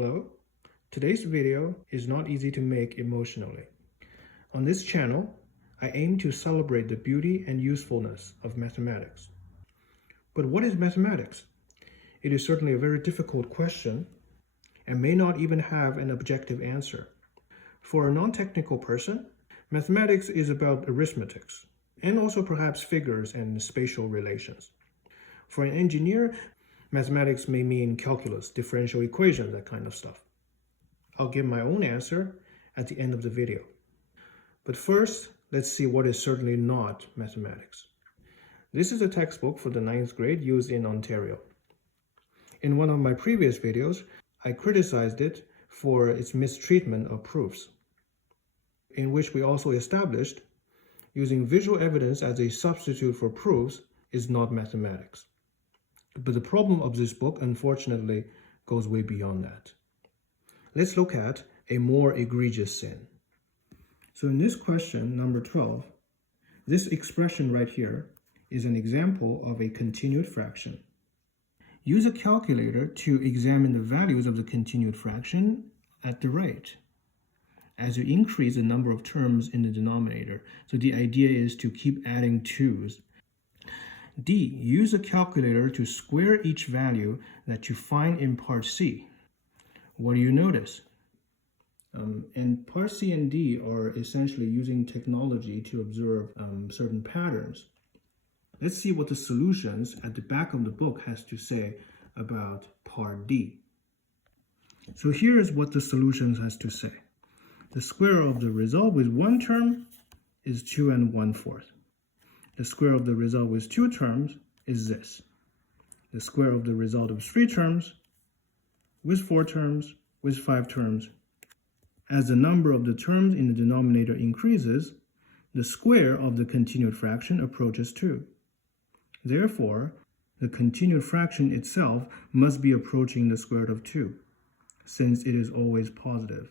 Hello. Today's video is not easy to make emotionally. On this channel, I aim to celebrate the beauty and usefulness of mathematics. But what is mathematics? It is certainly a very difficult question and may not even have an objective answer. For a non-technical person, mathematics is about arithmetics and also perhaps figures and spatial relations. For an engineer, mathematics may mean calculus, differential equations, that kind of stuff. I'll give my own answer at the end of the video. But first, let's see what is certainly not mathematics. This is a textbook for the 9th grade used in Ontario. In one of my previous videos, I criticized it for its mistreatment of proofs, in which we also established using visual evidence as a substitute for proofs is not mathematics. But the problem of this book, unfortunately, goes way beyond that. Let's look at a more egregious sin. So in this question, number 12, this expression right here is an example of a continued fraction. Use a calculator to examine the values of the continued fraction at the rate as you increase the number of terms in the denominator. So the idea is to keep adding 2's. D. Use a calculator to square each value that you find in part C. What do you notice? And part C and D are essentially using technology to observe certain patterns. Let's see what the solutions at the back of the book has to say about part D. So here is what the solutions has to say. The square of the result with one term is 2 1/4. The square of the result with 2 terms is this. The square of the result of 3 terms, with 4 terms, with 5 terms. As the number of the terms in the denominator increases, the square of the continued fraction approaches 2. Therefore, the continued fraction itself must be approaching the square root of 2, since it is always positive.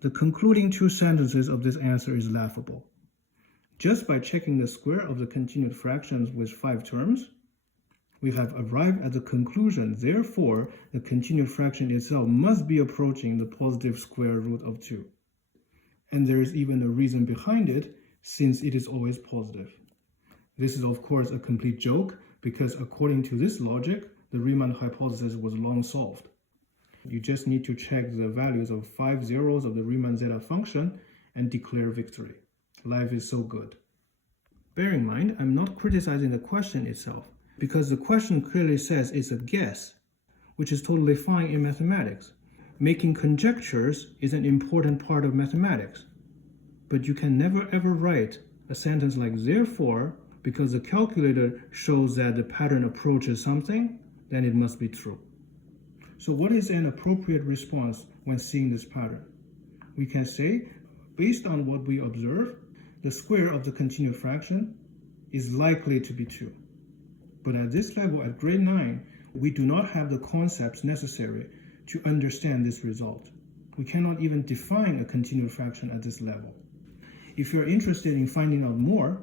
The concluding 2 sentences of this answer is laughable. Just by checking the square of the continued fractions with 5 terms, we have arrived at the conclusion, therefore, the continued fraction itself must be approaching the positive square root of 2. And there is even a reason behind it, since it is always positive. This is, of course, a complete joke, because according to this logic, the Riemann hypothesis was long solved. You just need to check the values of 5 zeros of the Riemann zeta function and declare victory. Life is so good. Bear in mind, I'm not criticizing the question itself, because the question clearly says it's a guess, which is totally fine in mathematics. Making conjectures is an important part of mathematics. But you can never ever write a sentence like therefore, because the calculator shows that the pattern approaches something, then it must be true. So what is an appropriate response when seeing this pattern? We can say, based on what we observe, the square of the continued fraction is likely to be 2. But at this level, at grade 9, we do not have the concepts necessary to understand this result. We cannot even define a continued fraction at this level. If you're interested in finding out more,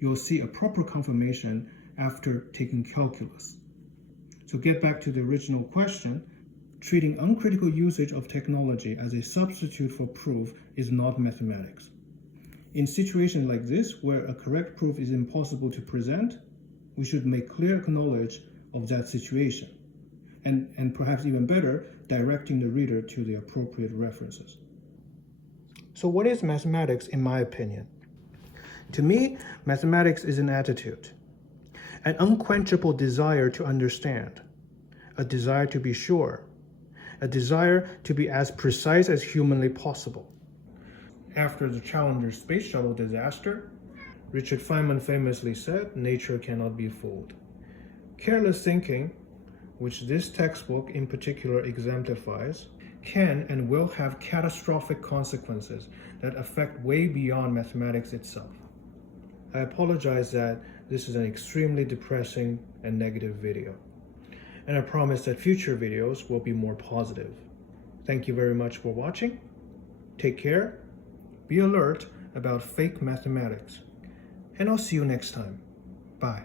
you'll see a proper confirmation after taking calculus. So get back to the original question. Treating uncritical usage of technology as a substitute for proof is not mathematics. In situations like this, where a correct proof is impossible to present, we should make clear knowledge of that situation, and perhaps even better, directing the reader to the appropriate references. So what is mathematics in my opinion? To me, mathematics is an attitude, an unquenchable desire to understand, a desire to be sure, a desire to be as precise as humanly possible. After the Challenger space shuttle disaster, Richard Feynman famously said, "Nature cannot be fooled." Careless thinking, which this textbook in particular exemplifies, can and will have catastrophic consequences that affect way beyond mathematics itself. I apologize that this is an extremely depressing and negative video, and I promise that future videos will be more positive. Thank you very much for watching. Take care, be alert about fake mathematics, and I'll see you next time. Bye.